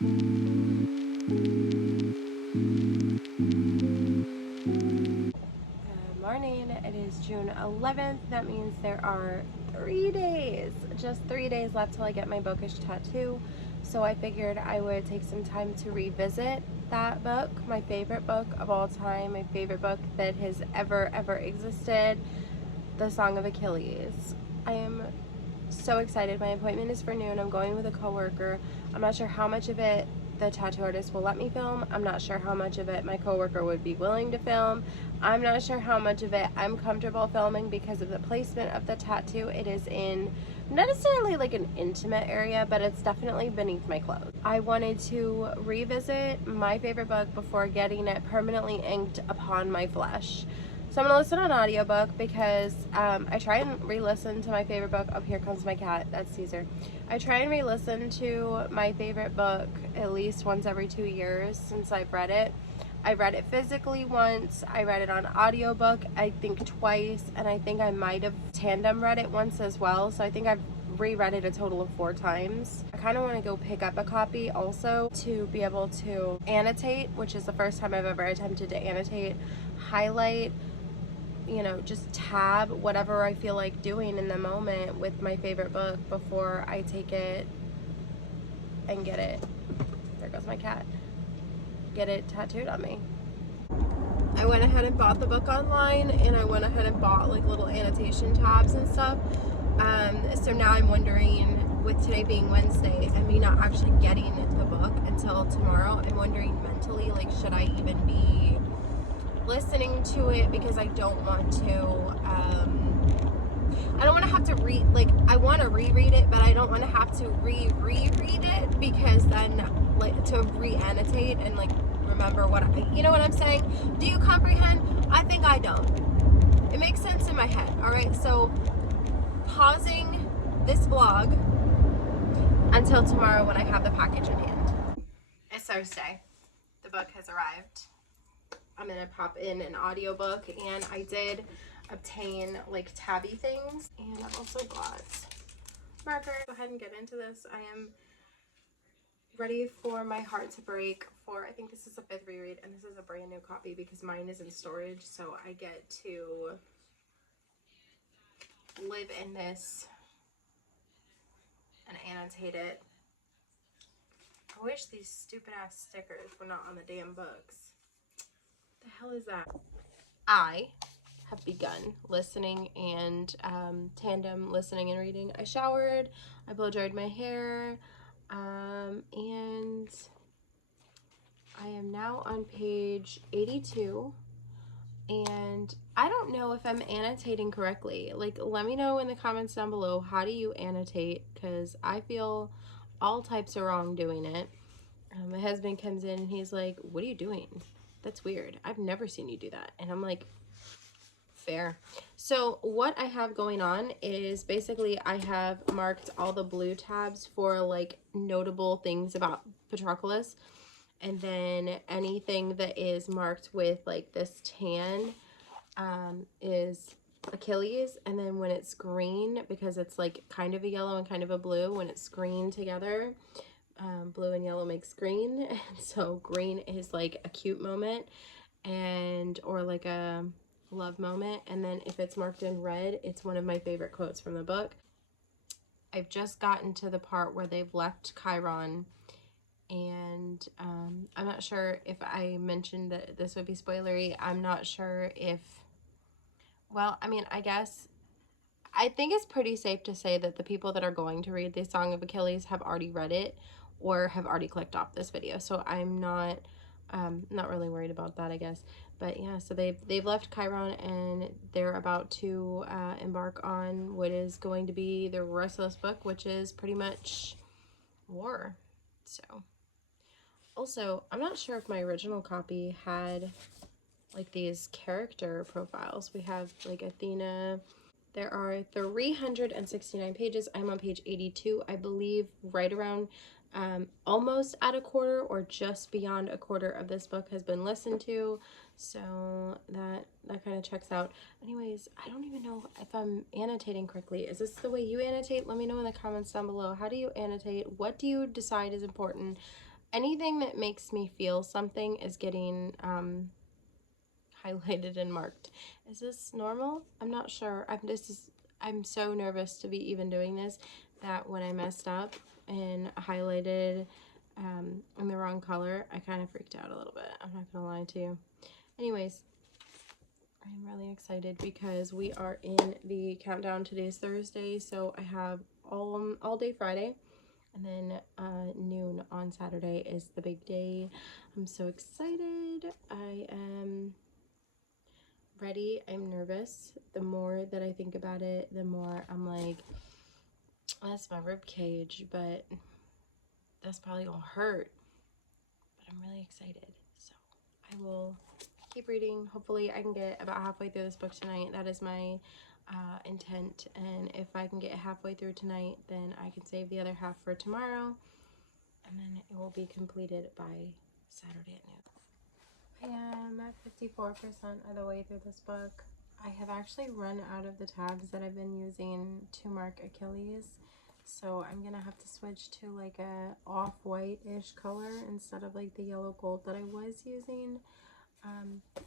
Good morning. It is June 11th. That means there are 3 days, just 3 days left till I get my bookish tattoo. So I figured I would take some time to revisit that book, my favorite book of all time, my favorite book that has ever existed, The Song of Achilles. I am so excited. My appointment is for noon. I'm going with a coworker. I'm not sure how much of it the tattoo artist will let me film. I'm not sure how much of it my coworker would be willing to film. I'm not sure how much of it I'm comfortable filming because of the placement of the tattoo. It is in not necessarily like an intimate area, but it's definitely beneath my clothes. I wanted to revisit my favorite book before getting it permanently inked upon my flesh. So I'm gonna listen on audiobook because I try and re-listen to my favorite book. Oh, here comes my cat. That's Caesar. I try and re-listen to my favorite book at least once every 2 years since I've read it. I read it physically once. I read it on audiobook, I think twice, and I think I might have tandem read it once as well. So I think I've reread it a total of 4 times. I kind of want to go pick up a copy also to be able to annotate, which is the first time I've ever attempted to annotate, highlight, you know, just tab whatever I feel like doing in the moment with my favorite book before I take it and get it, there goes my cat, get it tattooed on me. I went ahead and bought the book online, and I went ahead and bought like little annotation tabs and stuff. So now I'm wondering, with today being Wednesday and me not actually getting the book until tomorrow, I'm wondering mentally, like, should I even be listening to it, because I don't want to I don't want to have to read, like, I want to reread it, but I don't want to have to reread it, because then, like, to re-annotate and like remember what you know what I'm saying? Do you comprehend? I think I don't. It makes sense in my head. All right, so pausing this vlog until tomorrow when I have the package in hand. It's Thursday. The book has arrived. I'm gonna pop in an audiobook, and I did obtain like tabby things, and I've also got markers. Go ahead and get into this. I am ready for my heart to break for, I think this is the 5th reread, and this is a brand new copy because mine is in storage, so I get to live in this and annotate it. I wish these stupid ass stickers were not on the damn books. What the hell is that? I have begun listening and tandem listening and reading. I showered, I blow dried my hair, and I am now on page 82, and I don't know if I'm annotating correctly. Like, let me know in the comments down below, how do you annotate, because I feel all types are wrong doing it. My husband comes in and he's like, what are you doing? That's weird. I've never seen you do that. And I'm like, fair. So what I have going on is basically I have marked all the blue tabs for like notable things about Patroclus, and then anything that is marked with like this tan is Achilles. And then when it's green, because it's like kind of a yellow and kind of a blue, when it's green together, blue and yellow makes green. So green is like a cute moment, and or like a love moment. And then if it's marked in red, it's one of my favorite quotes from the book. I've just gotten to the part where they've left Chiron, and I'm not sure if I mentioned that this would be spoilery. I'm not sure if, well, I mean, I guess I think it's pretty safe to say that the people that are going to read the Song of Achilles have already read it or have already clicked off this video, so I'm not really worried about that, I guess. But yeah, so they've left Chiron, and they're about to embark on what is going to be the rest of this book, which is pretty much war. So also, I'm not sure if my original copy had like these character profiles. We have like Athena. There are 369 pages. I'm on page 82, I believe, right around almost at a quarter or just beyond a quarter of this book has been listened to, so that kind of checks out. Anyways, I don't even know if I'm annotating correctly. Is this the way you annotate? Let me know in the comments down below. How do you annotate? What do you decide is important? anything that makes me feel something is getting highlighted and marked. Is this normal? I'm not sure. I'm so nervous to be even doing this that when I messed up and highlighted in the wrong color, I kind of freaked out a little bit. I'm not gonna lie to you. Anyways, I'm really excited because we are in the countdown. Today's Thursday, so I have all day Friday, and then noon on Saturday is the big day. I'm so excited. I am ready. I'm nervous. The more that I think about it, the more I'm like, that's my rib cage, but that's probably gonna hurt. But I'm really excited. So I will keep reading. Hopefully I can get about halfway through this book tonight. That is my intent. And if I can get halfway through tonight, then I can save the other half for tomorrow. And then it will be completed by Saturday at noon. I am at 54% of the way through this book. I have actually run out of the tabs that I've been using to mark Achilles, so I'm gonna have to switch to like a off-white-ish color instead of like the yellow gold that I was using.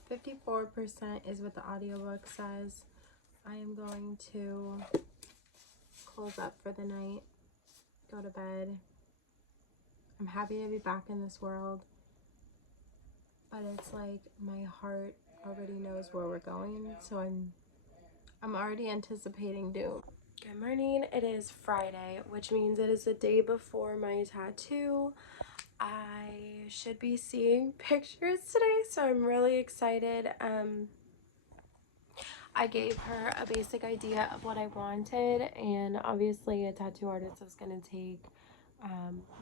54% is what the audiobook says. I am going to close up for the night, go to bed. I'm happy to be back in this world, but it's like my heart already knows where we're going, so I'm already anticipating doom. Good morning. It is Friday, which means it is the day before my tattoo. I should be seeing pictures today, so I'm really excited. I gave her a basic idea of what I wanted, and obviously a tattoo artist is going to take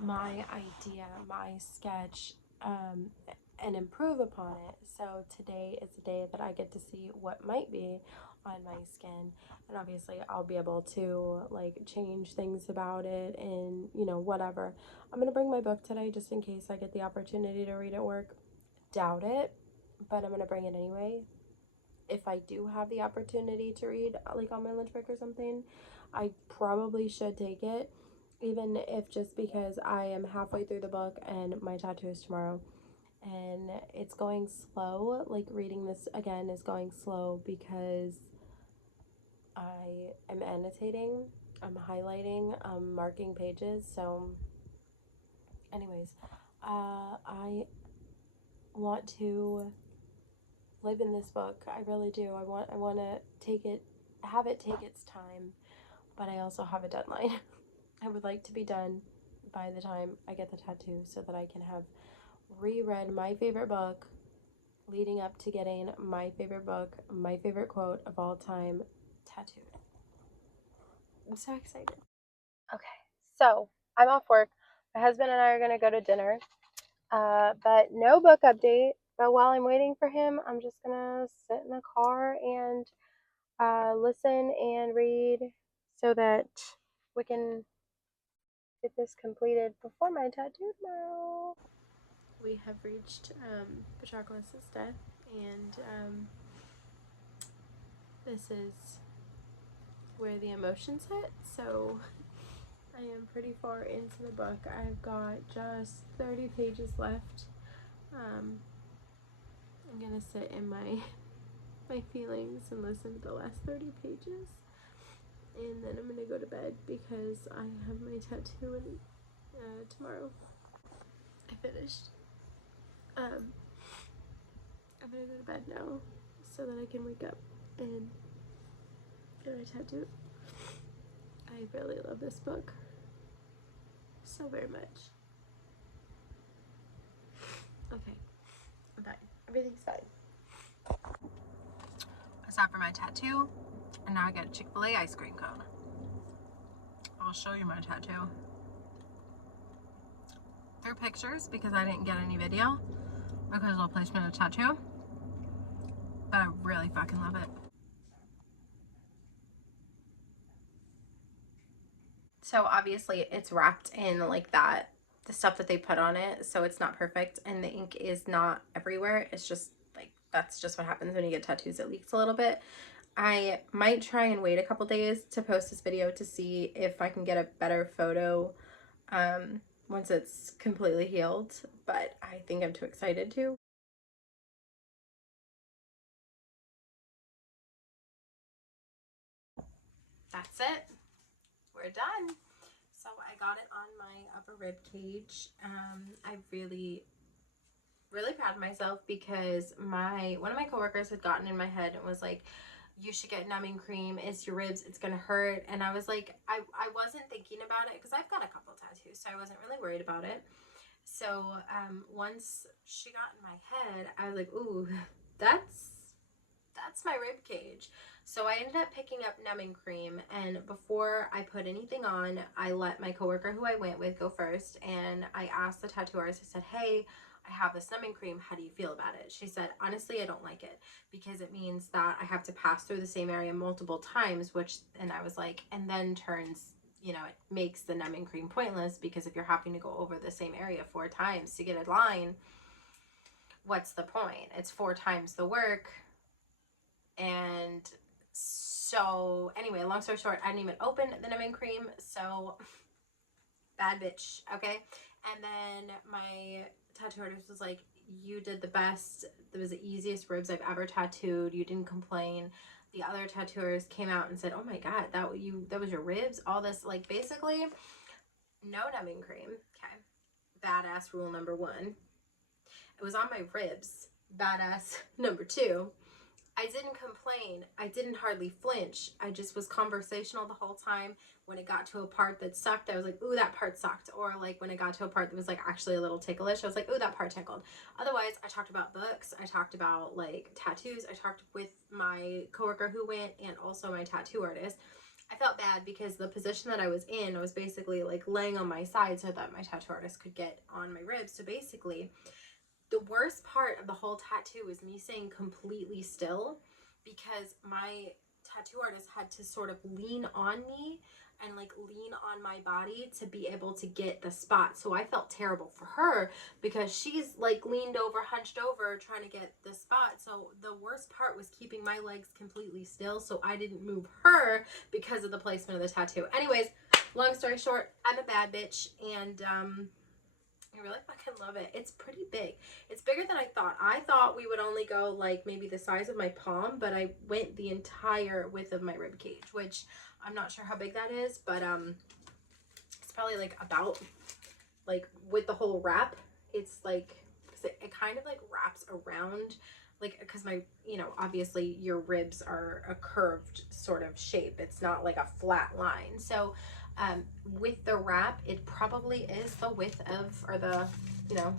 my idea, my sketch, and improve upon it. So today is the day that I get to see what might be on my skin, and obviously I'll be able to like change things about it and whatever. I'm gonna bring my book today just in case I get the opportunity to read at work. Doubt it, but I'm gonna bring it anyway. If I do have the opportunity to read like on my lunch break or something, I probably should take it, even if just because I am halfway through the book and my tattoo is tomorrow and it's going slow. Like reading this again is going slow because I am annotating, I'm highlighting, I'm marking pages. So anyways, I want to live in this book. I really do. I want to have it take its time, but I also have a deadline. I would like to be done by the time I get the tattoo so that I can have reread my favorite book leading up to getting my favorite book, my favorite quote of all time tattooed. I'm so excited. Okay, so I'm off work. My husband and I are going to go to dinner, but no book update. But while I'm waiting for him, I'm just going to sit in the car and listen and read so that we can get this completed before my tattoo tomorrow. We have reached Patroclus' death, and this is where the emotions hit, so I am pretty far into the book. I've got just 30 pages left. I'm gonna sit in my feelings and listen to the last 30 pages, and then I'm gonna go to bed because I have my tattoo tomorrow. I finished. I'm gonna go to bed now so that I can wake up and get my tattoo. I really love this book so very much. Okay, I'm fine. Everything's fine. I stopped for my tattoo, and now I got a Chick-fil-A ice cream cone. I'll show you my tattoo through pictures because I didn't get any video because of the placement of tattoo, but I really fucking love it. So obviously it's wrapped in like that, the stuff that they put on it, so it's not perfect, and the ink is not everywhere. It's just like, that's just what happens when you get tattoos. It leaks a little bit. I might try and wait a couple days to post this video to see if I can get a better photo once it's completely healed, but I think I'm too excited to. That's it. We're done. So I got it on my upper rib cage. I really proud of myself because one of my coworkers had gotten in my head and was like, you should get numbing cream, it's your ribs, it's gonna hurt. And I was like, I wasn't thinking about it because I've got a couple tattoos, so I wasn't really worried about it. So once she got in my head, I was like, ooh, that's my rib cage. So I ended up picking up numbing cream, and before I put anything on, I let my coworker who I went with go first, and I asked the tattoo artist, I said, hey, I have this numbing cream, how do you feel about it? She said, honestly, I don't like it because it means that I have to pass through the same area multiple times, and I was like, and then turns, you know, it makes the numbing cream pointless because if you're having to go over the same area 4 times to get a line, what's the point? It's 4 times the work. And so anyway, long story short, I didn't even open the numbing cream, so bad bitch, okay? And then my tattoo artist was like, you did the best. It was the easiest ribs I've ever tattooed. You didn't complain. The other tattooers came out and said, oh my god, that was your ribs? All this, like, basically, no numbing cream, okay? Badass rule number 1. It was on my ribs. Badass number 2. I didn't complain. I didn't hardly flinch. I just was conversational the whole time. When it got to a part that sucked, I was like, ooh, that part sucked. Or like when it got to a part that was like actually a little ticklish, I was like, ooh, that part tickled. Otherwise, I talked about books. I talked about like tattoos. I talked with my coworker who went and also my tattoo artist. I felt bad because the position that I was in, I was basically like laying on my side so that my tattoo artist could get on my ribs. So basically, the worst part of the whole tattoo was me staying completely still because my tattoo artist had to sort of lean on me and like lean on my body to be able to get the spot. So I felt terrible for her because she's like leaned over, hunched over, trying to get the spot. So the worst part was keeping my legs completely still so I didn't move her because of the placement of the tattoo. Anyways, long story short, I'm a bad bitch, and I really fucking love it. It's pretty big. It's bigger than I thought. I thought we would only go like maybe the size of my palm, but I went the entire width of my rib cage, which I'm not sure how big that is, but it's probably like about like with the whole wrap. It's like it kind of like wraps around, like, because my, you know, obviously your ribs are a curved sort of shape. It's not like a flat line. So with the wrap, it probably is the width of, or the, you know,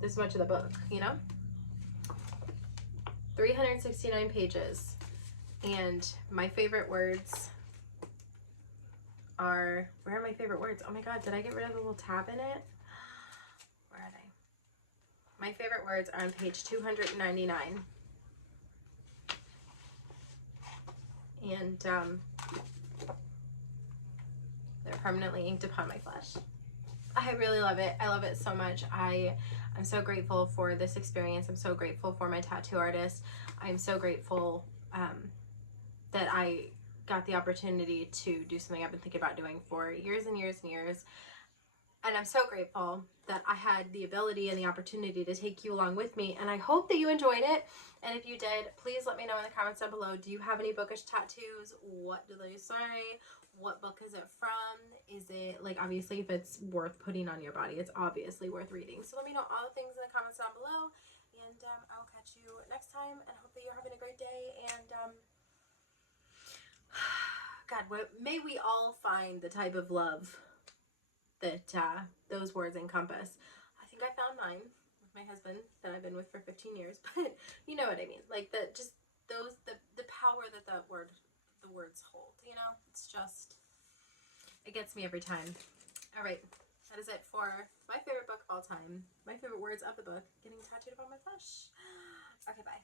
this much of the book, you know? 369 pages. And my favorite words are, where are my favorite words? Oh my god, did I get rid of the little tab in it? Where are they? My favorite words are on page 299. And they're permanently inked upon my flesh. I really love it. I love it so much. I'm so grateful for this experience. I'm so grateful for my tattoo artist. I'm so grateful that I got the opportunity to do something I've been thinking about doing for years and years and years. And I'm so grateful that I had the ability and the opportunity to take you along with me. And I hope that you enjoyed it. And if you did, please let me know in the comments down below. Do you have any bookish tattoos? What do they say? What book is it from? Is it, like, obviously if it's worth putting on your body, it's obviously worth reading. So let me know all the things in the comments down below. And I'll catch you next time. And hope that you're having a great day. And God, may we all find the type of love that those words encompass. I think I found mine with my husband that I've been with for 15 years, but you know what I mean. Like the power that the words hold, you know? It's just, it gets me every time. All right, that is it for my favorite book of all time, my favorite words of the book, getting tattooed upon my flesh. Okay, bye.